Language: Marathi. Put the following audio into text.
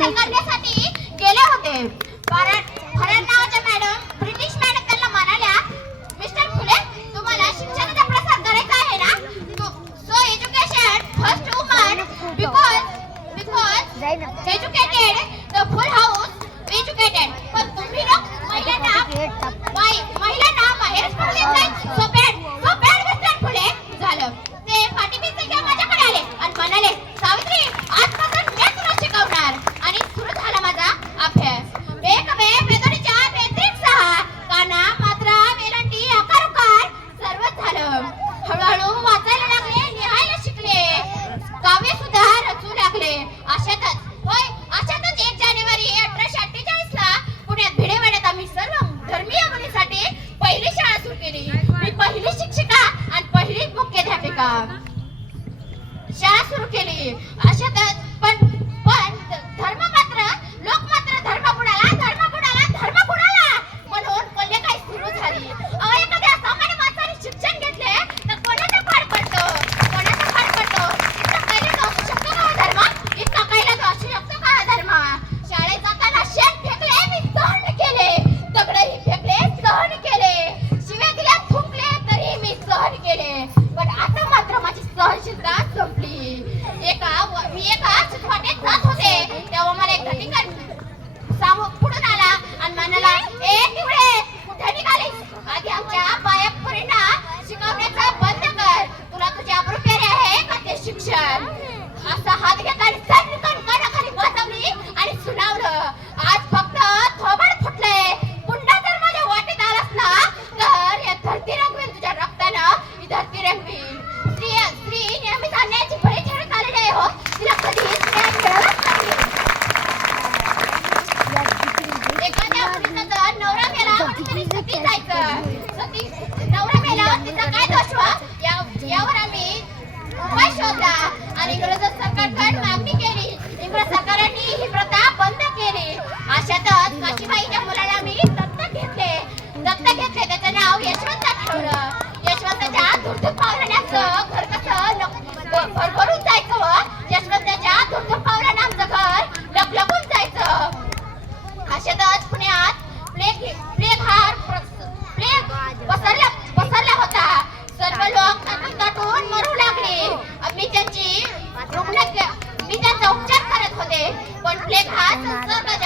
करण्यासाठी गेले होते. नावाच्या मॅडम ब्रिटिश मॅडम त्यांना म्हणाल्या मिस्टर फुले तुम्हाला शिक्षणाचा प्रसार करायचा आहे ना? So education first woman because because educated शाळा सुरू केली. अशा पण पण धर्म मी एका चित्रपटात जात होते. तेव्हा मला एक घटिका सामोर पुढून आला आणि म्हणाला ए तिवडे कुठे निघालीस? आधी आमच्या बायकपुरींना शिकवण्याचा बंद कर. तुला तुझे अब्रू प्यारे आहे का ते शिक्षण? असा हात घेतला आणि सटकन कानाखाली बसवली आणि सुनावलं. आज फक्त थोबड फुटलंय पुन्हा जर माझ्या वाटेत आलास ना तर या धरती रंगवेल तुझ्या रक्तानं. ही धरती रंगवेल. सती नवरा मेला तिचा काय दोष हो? यावर आम्ही उपाय शोधला आणि इंग्रज सरकारकडे मागणी केली. इंग्रज सरकारने ही प्रथा बंद केली. अशातच काशीबाईच्या मुलाला आम्ही दत्तक घेतले. दत्तक घेतले त्याचं नाव यशवंत ठेवलं यशवंताच्या धुडधुड पावलाण्याचं घर कसं न- 你还走这么？